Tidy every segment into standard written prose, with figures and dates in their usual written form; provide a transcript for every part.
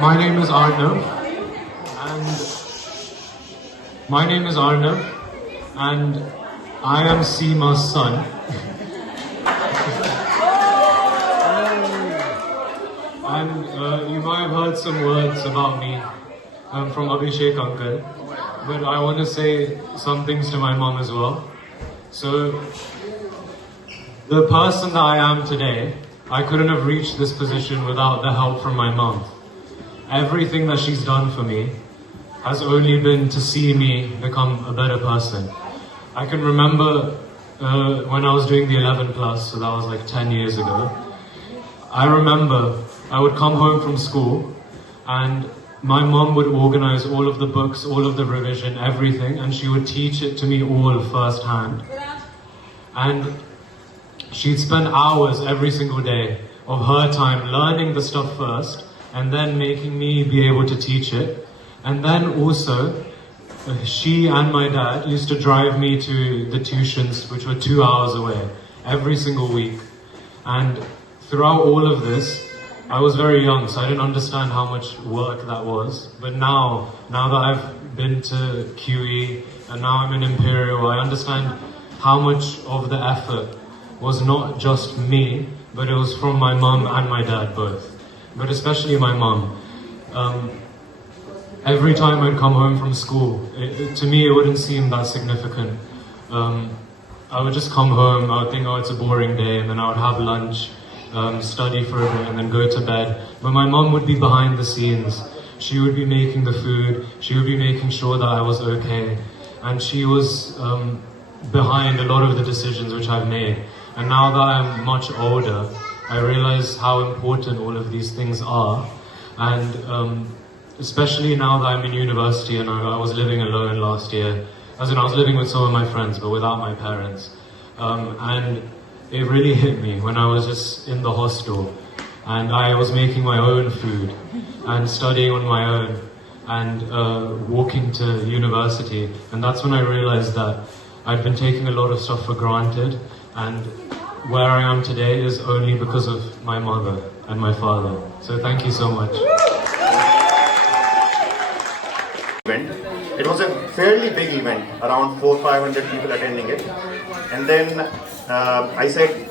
My name is Arnav, and I am Seema's son. And you might have heard some words about me from Abhishek uncle, but I want to say some things to my mom as well. So, the person that I am today, I couldn't have reached this position without the help from my mom. Everything that she's done for me has only been to see me become a better person. I can remember when I was doing the 11 plus, so that was like 10 years ago. I remember I would come home from school and my mom would organize all of the books, all of the revision, everything, and she would teach it to me all firsthand. And she'd spend hours every single day of her time learning the stuff first, and then making me be able to teach it. And then also, she and my dad used to drive me to the tuitions, which were 2 hours away, every single week. And throughout all of this, I was very young, so I didn't understand how much work that was. But now that I've been to QE, and now I'm in Imperial, I understand how much of the effort was not just me, but it was from my mum and my dad both. But especially my mum. Every time I'd come home from school, to me it wouldn't seem that significant. I would just come home, I would think, oh, it's a boring day, and then I would have lunch, study for a bit, and then go to bed. But my mum would be behind the scenes. She would be making the food, she would be making sure that I was okay, and she was behind a lot of the decisions which I've made. And now that I'm much older, I realize how important all of these things are, and especially now that I'm in university and I was living alone last year, as in I was living with some of my friends but without my parents, and it really hit me when I was just in the hostel and I was making my own food and studying on my own and walking to university, and that's when I realized that I'd been taking a lot of stuff for granted, and where I am today is only because of my mother and my father. So thank you so much. It was a fairly big event, around 400-500 people attending it. And then I said,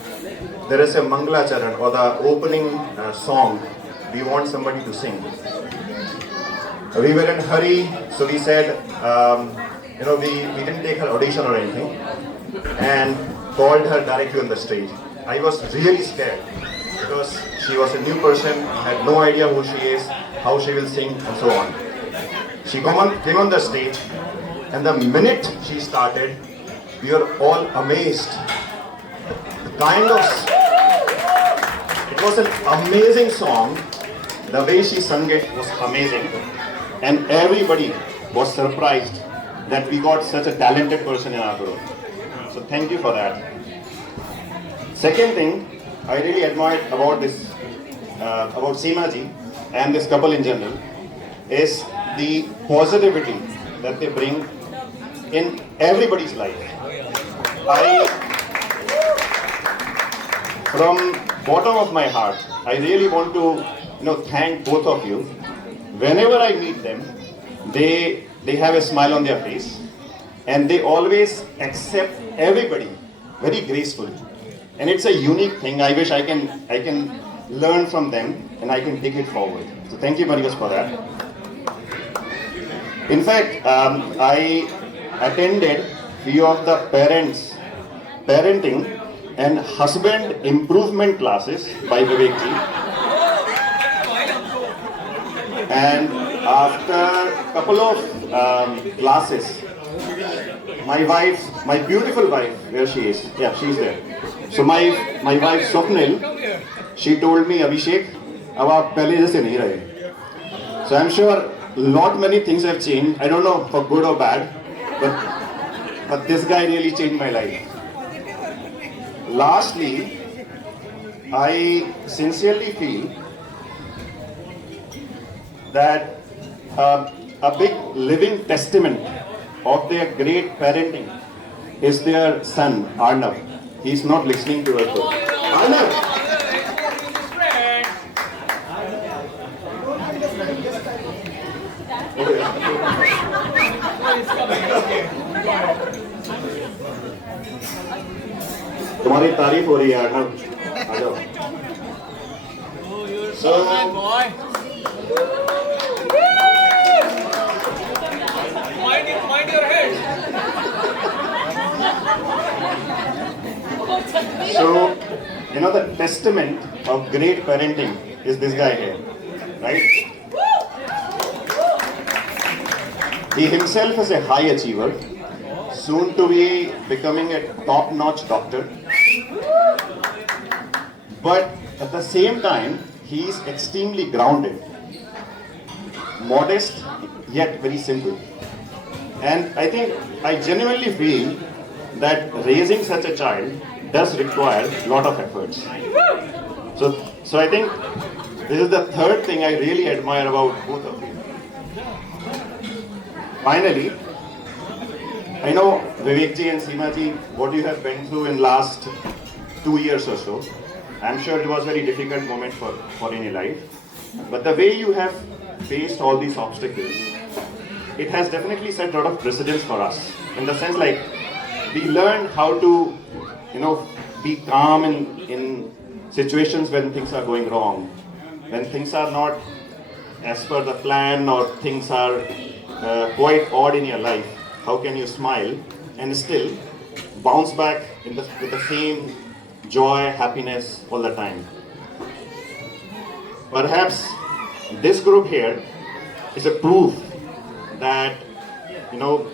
there is a Mangala Charan, or the opening song, we want somebody to sing. We were in a hurry, so we said, we didn't take her audition or anything, and called her directly on the stage. I was really scared because she was a new person, had no idea who she is, how she will sing, and so on. She came on the stage, and the minute she started, we were all amazed. It was an amazing song. The way she sang it was amazing. And everybody was surprised that we got such a talented person in our group. So thank you for that. Second thing I really admired about this, about Seema ji and this couple in general, is the positivity that they bring in everybody's life. From bottom of my heart, I really want to thank both of you. Whenever I meet them, they have a smile on their face, and they always accept everybody very gracefully. And it's a unique thing. I wish I can learn from them and I can take it forward. So thank you very much for that. In fact, I attended few of the parenting and husband improvement classes by Vivek ji. And after a couple of classes, my beautiful wife, where she is? Yeah, she's there. So my wife Swapnil, she told me, Abhishek, अब आप पहले जैसे नहीं रहे. So I'm sure many things have changed. I don't know for good or bad, but this guy really changed my life. Lastly, I sincerely feel that a big living testament of their great parenting is their son, Arnav. He's not listening to us. Though. Arnav! तुम्हारी तारीफ हो रही है अर्नब, आ जाओ। So, mind your head. So, you know, the testament of great parenting is this guy here, right? He himself is a high achiever, soon to be becoming a top-notch doctor. But at the same time, he is extremely grounded, modest, yet very simple. And I think, I genuinely feel that raising such a child does require a lot of efforts. So I think this is the third thing I really admire about both of you. Finally, I know Vivek ji and Seema ji, what you have been through in last 2 years or so. I'm sure it was a very difficult moment for in your life. But the way you have faced all these obstacles, it has definitely set a lot of precedence for us. In the sense like, we learned how to, you know, be calm in situations when things are going wrong. When things are not as per the plan or things are quite odd in your life, how can you smile and still bounce back with the same joy, happiness all the time? Perhaps this group here is a proof that, you know,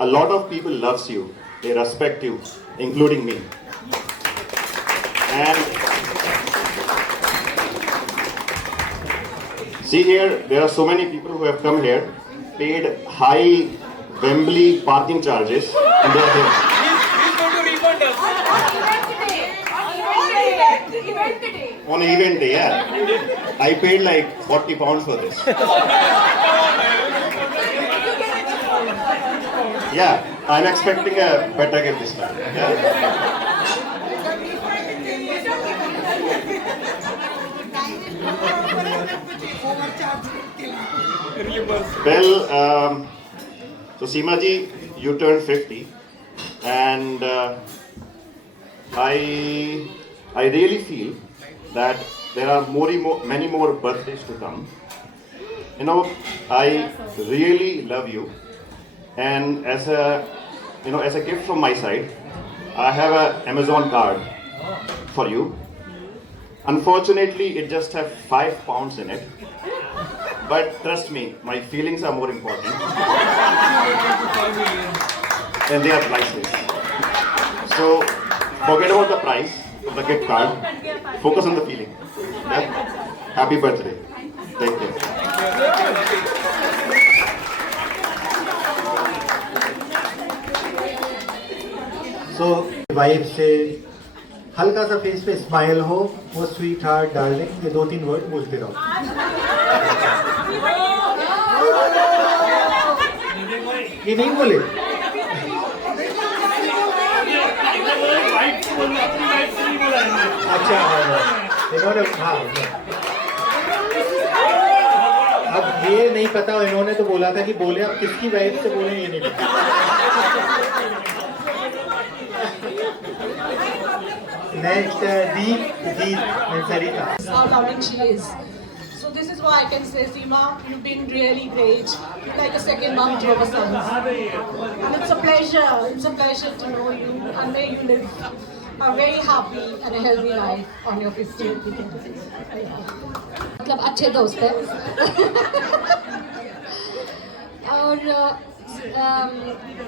a lot of people loves you, they respect you, including me. And see here, there are so many people who have come here, paid high Wembley parking charges, and they are here. He's going to refund us. Event today. On event day, yeah. I paid like 40 pounds for this. Yeah, I'm expecting a better gift this time. Yeah. Well, so Seema ji, you turned 50, and I really feel that there are many more birthdays to come. You know, I really love you, and as a gift from my side, I have an Amazon card for you. Unfortunately, it just has 5 pounds in it. But trust me, my feelings are more important. And they are priceless. So forget about the price of the gift card. Focus on the feeling. Yeah? Happy birthday. Thank you. So wife से हल्का सा face पे smile हो, वो sweet heart darling, ये 2-3 word बोलते रहो. ये नहीं बोले. अच्छा इन्होंने हाँ. अब ये नहीं पता, इन्होंने तो बोला था कि बोले, अब किसकी वाइफ से बोले ये नहीं पता. Next, Deep and Sarita. How loving she is. So this is what I can say, Seema, you've been really great. You're like a second mom to our sons. And it's a pleasure to know you, and may you live a very happy and a healthy life on your 50th birthday. मतलब अच्छे दोस्त हैं. और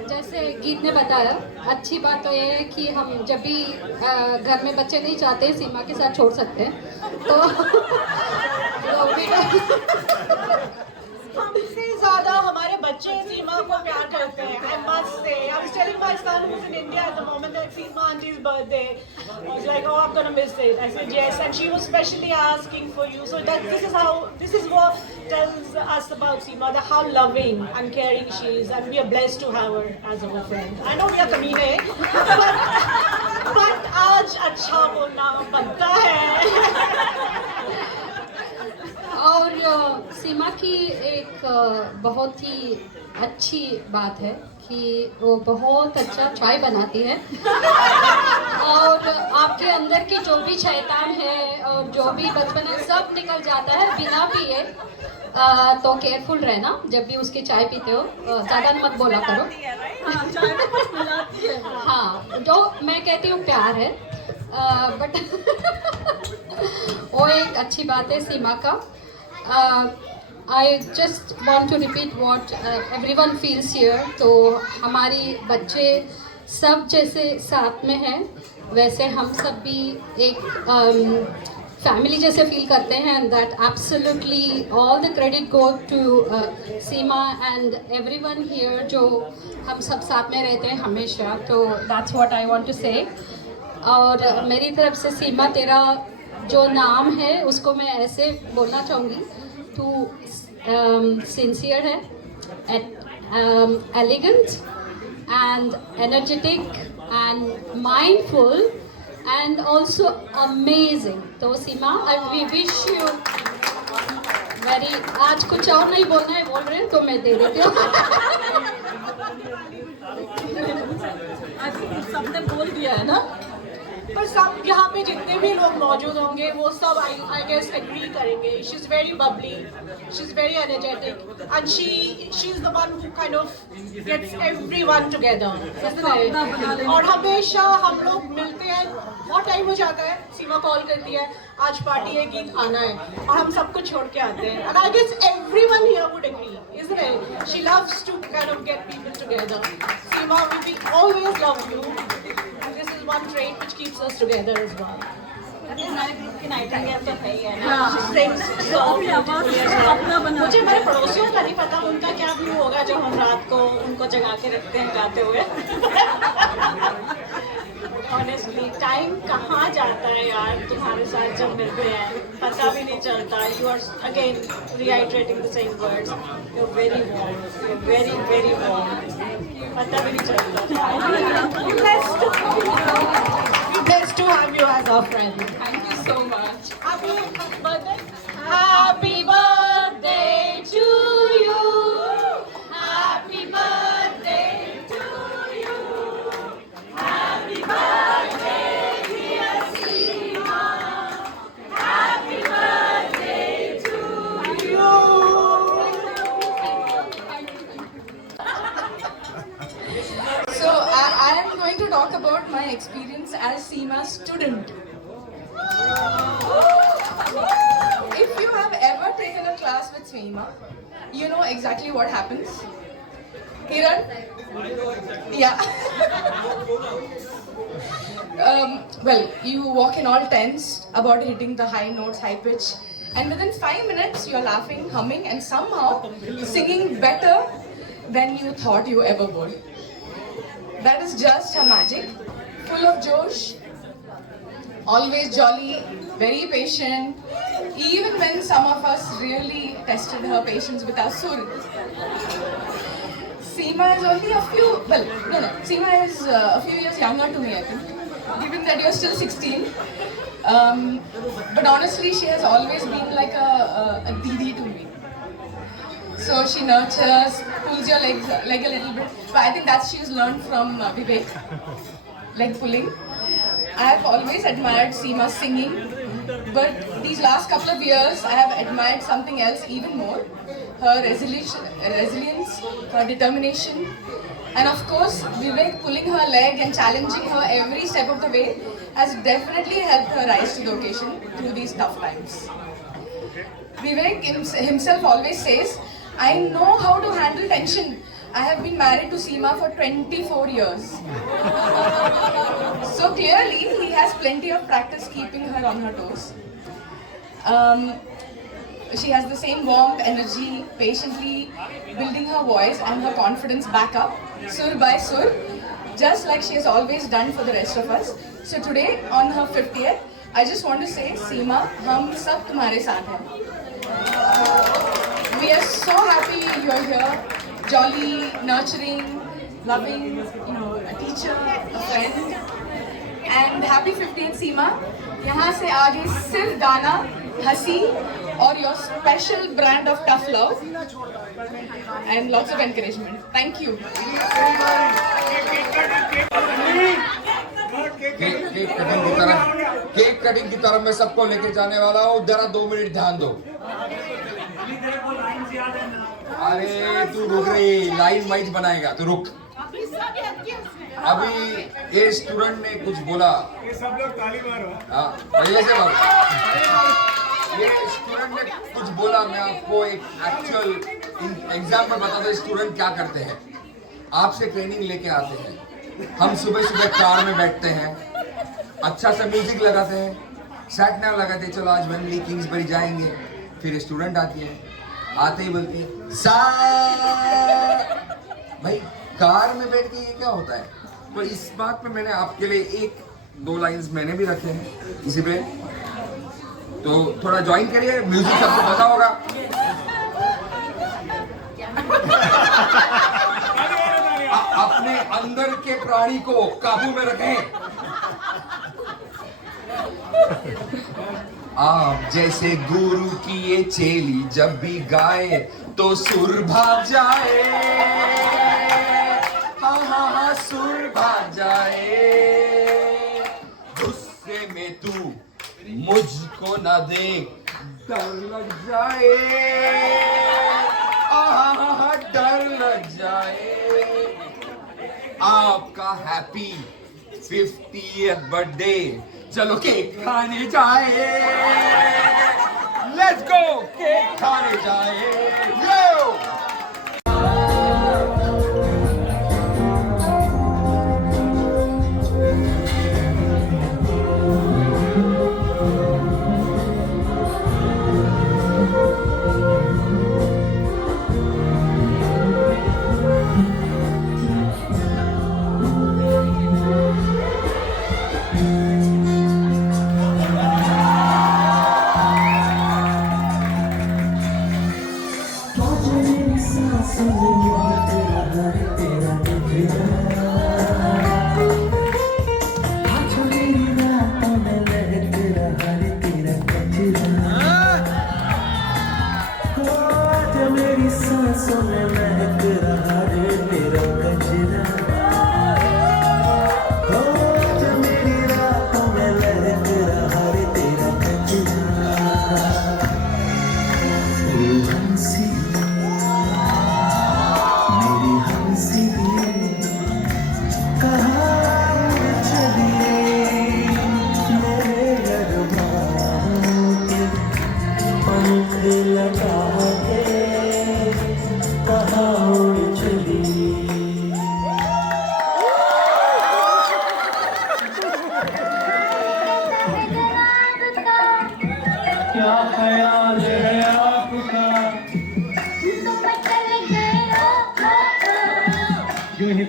जैसे गीत ने बताया, अच्छी बात तो ये है कि हम जब भी घर में बच्चे नहीं चाहते सीमा के साथ छोड़ सकते हैं, तो हमसे ज़्यादा हमारे बच्चे सीमा को प्यार करते हैं. I must say, I was telling my son who's in India at the moment that Seema auntie's birthday. I was like, oh, I'm gonna miss it. I said yes, and she was specially asking for you. So this is what tells us about Seema, that how loving and caring she is, and we are blessed to have her as our friend. I know we are कमीने, but आज अच्छा बोलना बनता है. और सीमा की एक बहुत ही अच्छी बात है कि वो बहुत अच्छा चाय बनाती है और आपके अंदर की जो भी शैतान है और जो भी बचपन है सब निकल जाता है बिना पिए. तो केयरफुल रहना जब भी उसकी चाय पीते हो, ज़्यादा मत बोला करो. हाँ, जो मैं कहती हूँ प्यार है, बट वो एक अच्छी बात है सीमा का. I just want to repeat what everyone feels here. तो हमारी बच्चे सब जैसे साथ में हैं वैसे हम सब भी एक फैमिली जैसे फील करते हैं. and that absolutely all the credit go to Seema and everyone here जो हम सब साथ में रहते हैं हमेशा. तो that's what I want to say. और मेरी तरफ से सीमा तेरा जो नाम है उसको मैं ऐसे बोलना चाहूँगी. तू सिंसियर है, elegant and energetic and mindful and also amazing. तो सीमा, वी विश यू वेरी. आज कुछ और नहीं बोलना है, बोल रहे हैं तो मैं दे देती हूँ. सबने बोल दिया है ना, पर सब यहाँ पे जितने भी लोग मौजूद होंगे वो सब आई गेस एग्री करेंगे. She is very bubbly, she is very energetic and she is the one who kind of gets everyone together. और हमेशा हम लोग मिलते हैं, बहुत टाइम हो जाता है, सीमा कॉल करती है आज पार्टी है, गीत आना है, और हम सब कुछ छोड़ के आते हैं. And I guess everyone here would agree, isn't it? She loves to kind of get people together. Seema, we always love you. One trait which keeps us together as well. हमारे ग्रुप की Nightingale तो है ही है ना. मुझे मेरे पड़ोसियों का नहीं पता उनका क्या व्यू होगा जब हम रात को उनको जगा के रखते हैं गाते हुए. Honestly, टाइम कहाँ जाता है यार तुम्हारे साथ जब मिलते हैं, पता भी नहीं चलता. You are again reiterating the same words. You're very warm. You're very, very warm. पता भी नहीं चलता. Blessed to have you as our friend. Thank you so much. Happy birthday. Happy birthday to you. Happy birthday to you. Happy birthday, dear Seema. Happy birthday to you. So I am going to talk about my experience as Seema's student. If you have ever taken a class with Seema, you know exactly what happens. Kiran? Yeah. Well, you walk in all tense about hitting the high notes, high pitch, and within 5 minutes you're laughing, humming, and somehow singing better than you thought you ever would. That is just her magic. Full of josh, always jolly, very patient, even when some of us really tested her patience with our sur. Seema is only a few, Seema is a few years younger to me, I think, given that you're still 16. But honestly, she has always been like a didi to me. So she nurtures, pulls your leg a little bit. But I think that she's learned from Vivek, leg pulling. I have always admired Seema singing, but these last couple of years I have admired something else even more. Her resilience, her determination, and of course Vivek pulling her leg and challenging her every step of the way has definitely helped her rise to the occasion through these tough times. Vivek himself always says, I know how to handle tension. I have been married to Seema for 24 years. So clearly, he has plenty of practice keeping her on her toes. she has the same warmth, energy, patiently building her voice and her confidence back up, sur by sur, just like she has always done for the rest of us. So today, on her 50th, I just want to say, Seema, hum sab tumhare saath hain. We are so happy you're here, jolly, nurturing, loving, a teacher, a friend. And happy 50th, Seema. यहाँ से आगे सिर्फ गाना, हंसी और your special brand of tough love and lots of encouragement. Thank you. Cake cutting की तरफ मैं सबको लेके जाने वाला हूँ. जरा 2 मिनट ध्यान दो. अरे तू रुक रही, लाइन वाइज बनाएगा, तू रुक. अभी ये स्टूडेंट ने कुछ बोला. ये सब लोग ताली मारो. हाँ, पहले से मारो. ये स्टूडेंट ने कुछ बोला. मैं आपको एक एक्चुअल एग्जाम्पल बताता हूँ. स्टूडेंट क्या करते हैं, आपसे ट्रेनिंग लेके आते हैं. हम सुबह सुबह कार में बैठते हैं, अच्छा सा म्यूजिक लगाते हैं, सैट नाम लगाते हैं, चलो आज वेमली किंग्सबरी जाएंगे. फिर स्टूडेंट आती है, आते ही बोलती है सा. भाई कार में बैठ के ये क्या होता है? तो इस बात पे मैंने आपके लिए 1-2 लाइंस मैंने भी रखे हैं इसी पे, तो थोड़ा ज्वाइन करिए. म्यूजिक सबको पता होगा. अपने अंदर के प्राणी को काबू में रखें. आप जैसे गुरु की ये चेली जब भी गाए तो सुर भाग जाए. हाँ हाँ हाँ, सुर भाग जाए. गुस्से में तू मुझको ना देख, डर लग जाए. हाँ हाँ हाँ, डर लग जाए. आपका हैप्पी 50th बर्थडे. चलो केक खाने जाए. लेट्स गो, केक खाने जाए. यो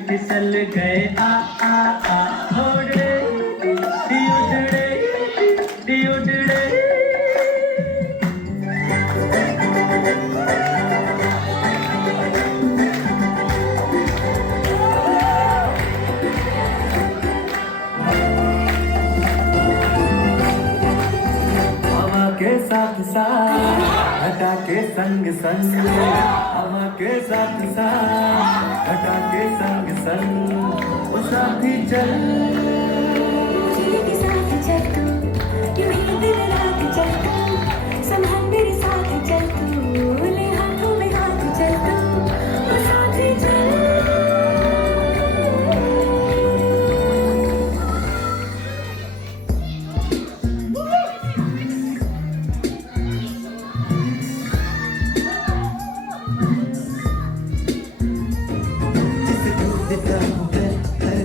फिसल गए आ उड़े उड़े. हवा के साथ साथ घटा के संग संग. हवा के साथ साथ घटा के संग संग. ओ साथी चल मेरे साथ चल तू, यूं ही दिन रात चल तू. संभल मेरे साथ चल तू, ले हाथों में हाथ चल तू. ओ साथी चल.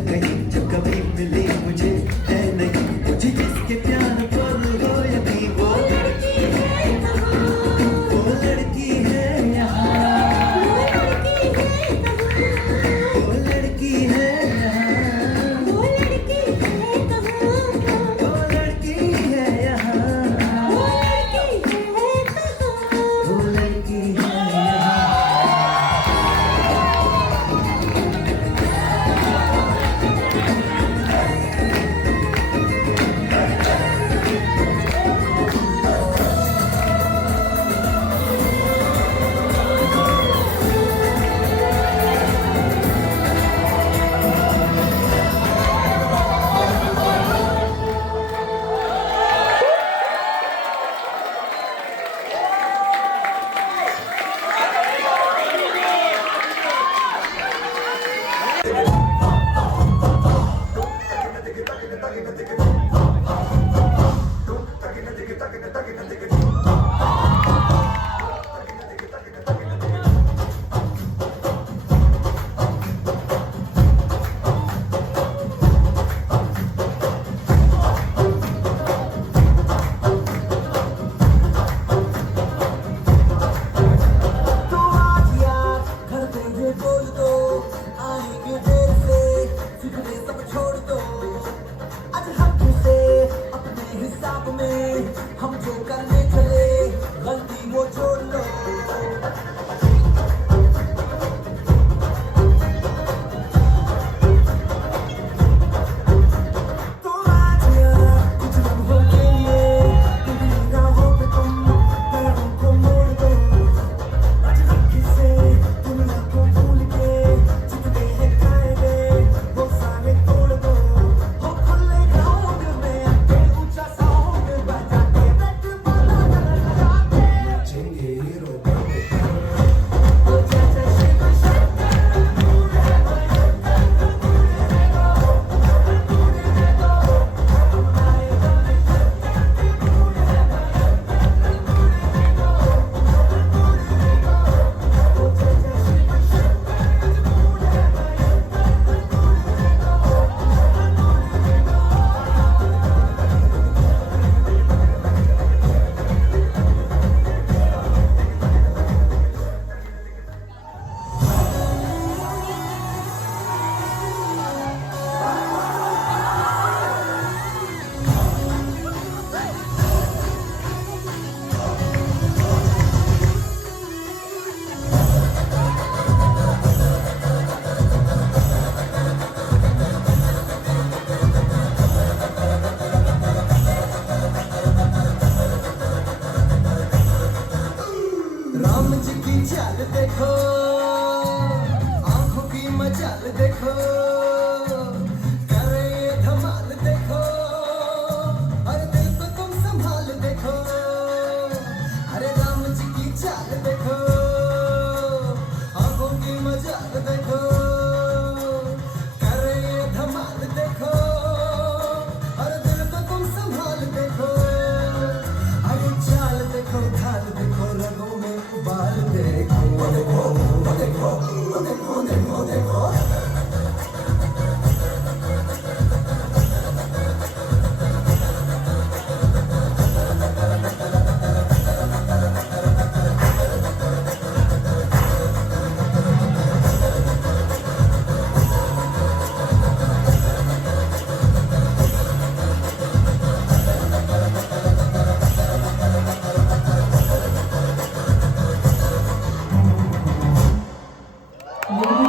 कहीं जब कभी मिले चाल देखो, आंखों की मचाल देखो, करे ये धमाल देखो, अरे दिल को तुम संभाल देखो, अरे राम जी की चाल देखो, आंखों की मचाल देखो, करे ये धमाल देखो, अरे दिल को तुम संभाल देखो, अरे चाल देखो, ढाल देखो, रगों में उबाल देखो, देखो, देखो, देखो, देखो, देखो।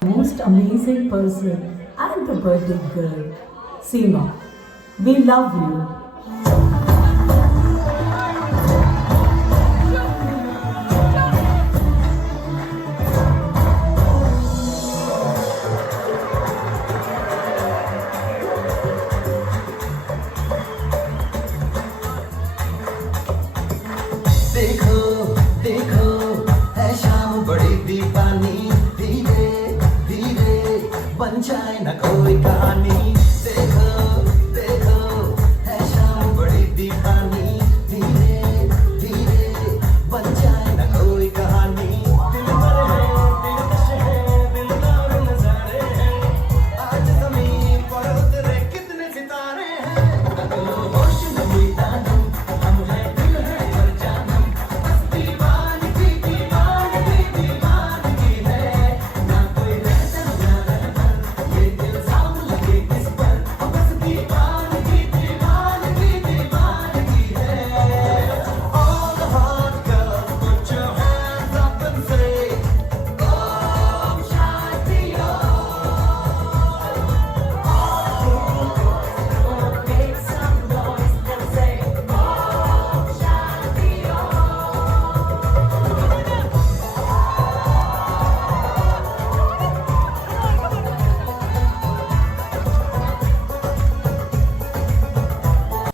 Most amazing person and the birthday girl, Seema. We love you. देखो देखो है शाम बड़ी दीवानी, धीरे धीरे बन जाए न कोई कहानी। देखो देखो है शाम बड़ी दीवानी, धीरे धीरे बन जाए न कोई कहानी। दिल भर है, दिलकश है, दिलदार नजारे हैं, आज ज़मीन पर उतरे कितने सितारे हैं। अगलो होश में हुई दानम, हम हैं दिल है पर जानम, बस दीवानगी दीवानगी दीवानगी है, ना कोई रहता ना रहता, ये इल्जाम लगे किस पर, बस दीवानगी दीवानगी दीवानगी है। All the hot girls put your hands up and say Om Shanti make some noise and say Om Shanti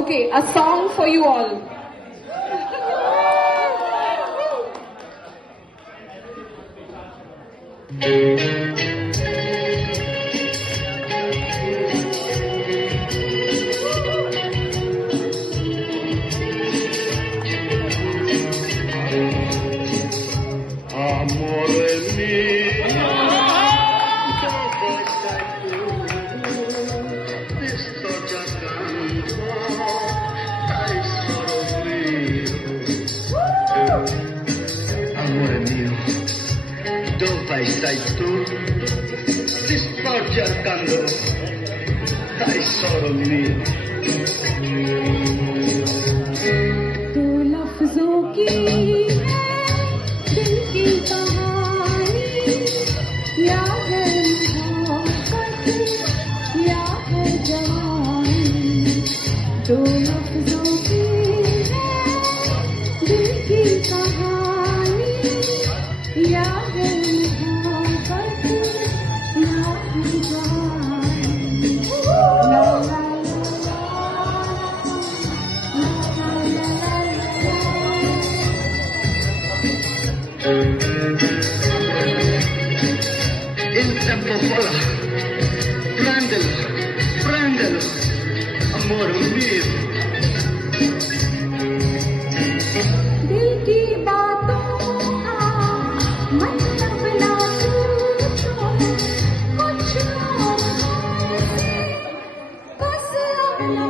Okay, a song for you all. Amore mio, dove stai tu? Ti sto cercando, dai solo mio. Amore mio, dove stai tu? Ti sto cercando, dai solo mio. तो लफ्जों की दिल की कहानी, या है मोहब्बत या है जवानी। तो लफ्जों की दिल की कहानी, या है मोहब्बत या है जवानी। ला ला Il tempo vola, prendelo, prendelo, amore mio. दिल की बातों का मतलब ना पूछो, कुछ और बस अपना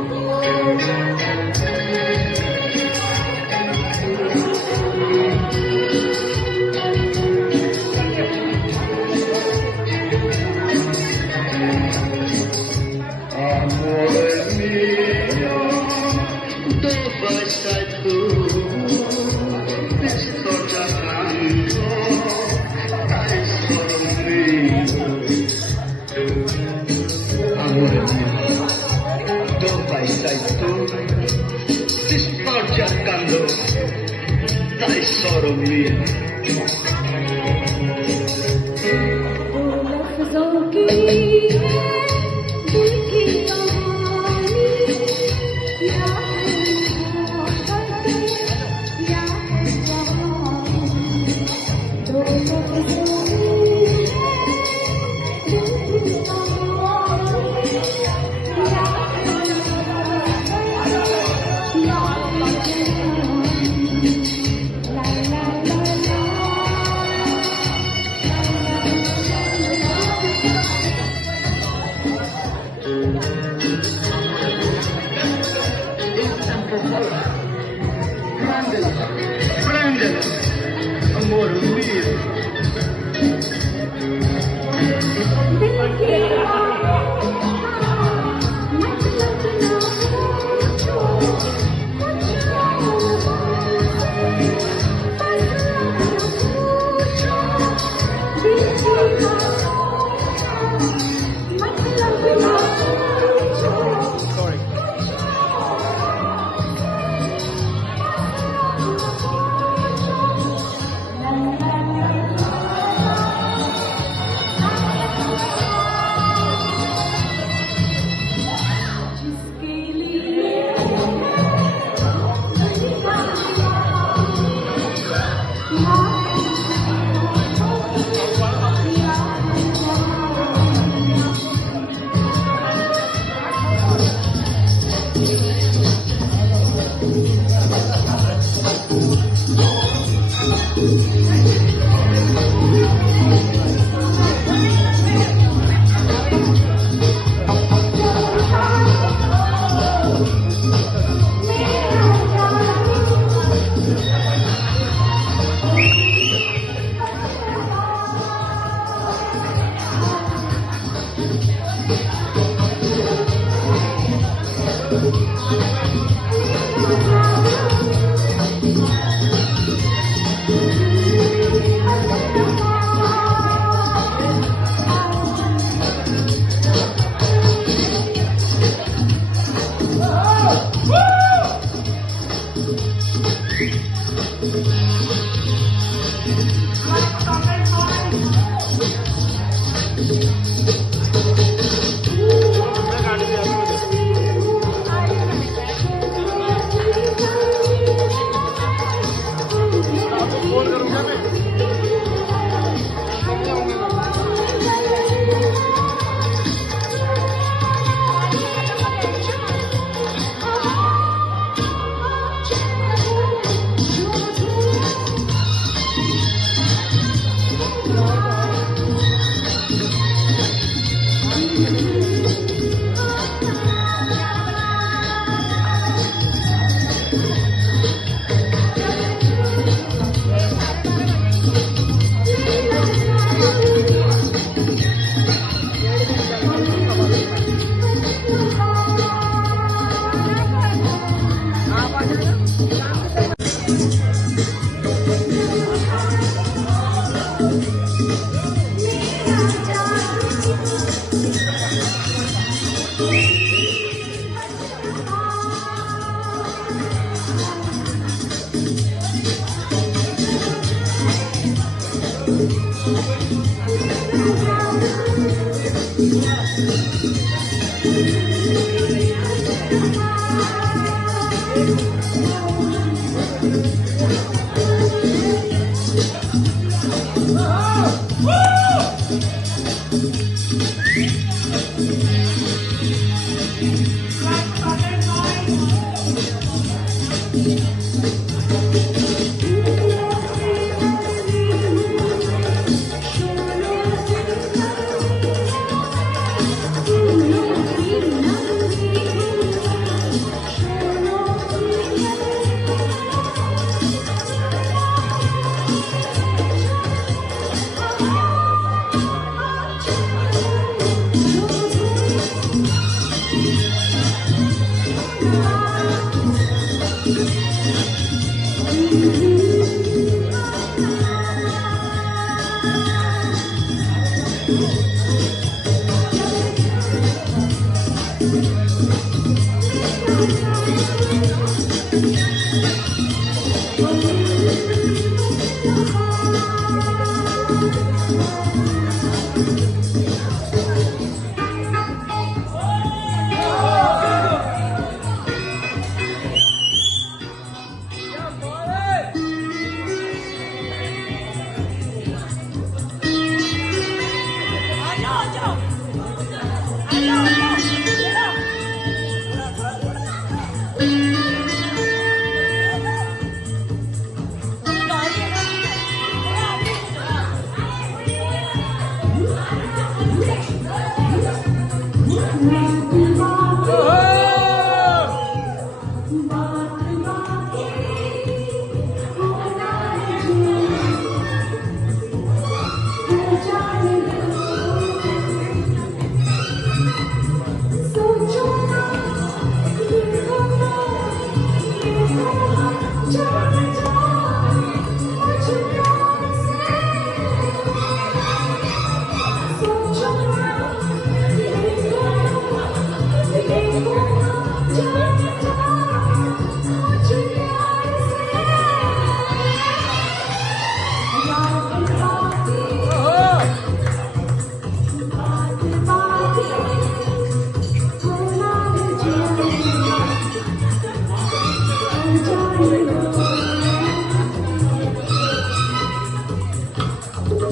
Amore mio, dove stai tu? Ti sto cercando, dai solo mio. Amore mio, dove stai tu? Ti sto cercando, dai solo mio.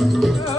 Oh